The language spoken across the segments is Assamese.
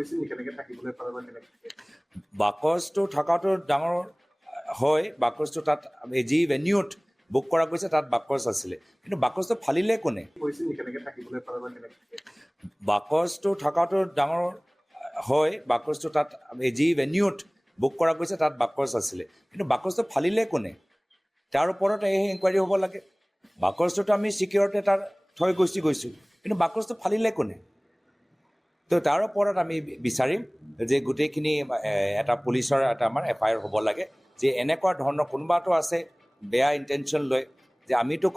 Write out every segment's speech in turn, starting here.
কৈছিল নেকি কেনেকৈ থাকিবলৈ পালে বা কেনেকৈ থাকে? বাকচটো থকাটো ডাঙৰ হয়, বাকচটো তাত যি ভেনিউত বুক কৰা গৈছে তাত বাকচ আছিলে, কিন্তু বাকচটো ফালিলে কোনে? কৈছিল নেকি কেনেকৈ থাকিবলৈ পালে বা কেনেকৈ থাকে? বাকচটো থকাটো ডাঙৰ হয়, বাকচটো তাত যি ভেনিউত বুক কৰা গৈছে তাত বাকচ আছিলে, কিন্তু বাকচটো ফালিলে কোনে? তাৰ ওপৰত এই ইনকুৱাৰী হ'ব লাগে। বাকচটোতো আমি চিকিউৰিটি তাত থৈ গৈছোঁ, কিন্তু বাকচটো ফালিলে কোনে? তো তাৰ ওপৰত আমি বিচাৰিম যে গোটেইখিনি এটা পুলিচৰ এটা আমাৰ FIR হ'ব লাগে যে এনেকুৱা ধৰণৰ কোনোবাটো আছে বেয়া ইণ্টেনশ্যন লৈ যে আমিতো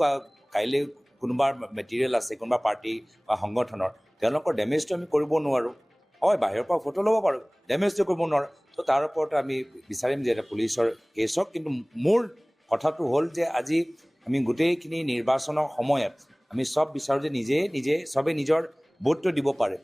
কাইলৈ কোনোবা মেটেৰিয়েল আছে কোনোবা পাৰ্টি বা সংগঠনৰ, তেওঁলোকৰ ডেমেজটো আমি কৰিব নোৱাৰোঁ। হয়, বাহিৰৰ পৰা ফটো ল'ব পাৰোঁ, ডেমেজটো কৰিব নোৱাৰোঁ। তো তাৰ ওপৰত আমি বিচাৰিম যে এটা পুলিচৰ কেছ হওক। কিন্তু মোৰ কথাটো হ'ল যে আজি আমি গোটেইখিনি নিৰ্বাচনৰ সময়ত আমি চব বিচাৰোঁ যে নিজে চবে নিজৰ ভোটটো দিব পাৰে।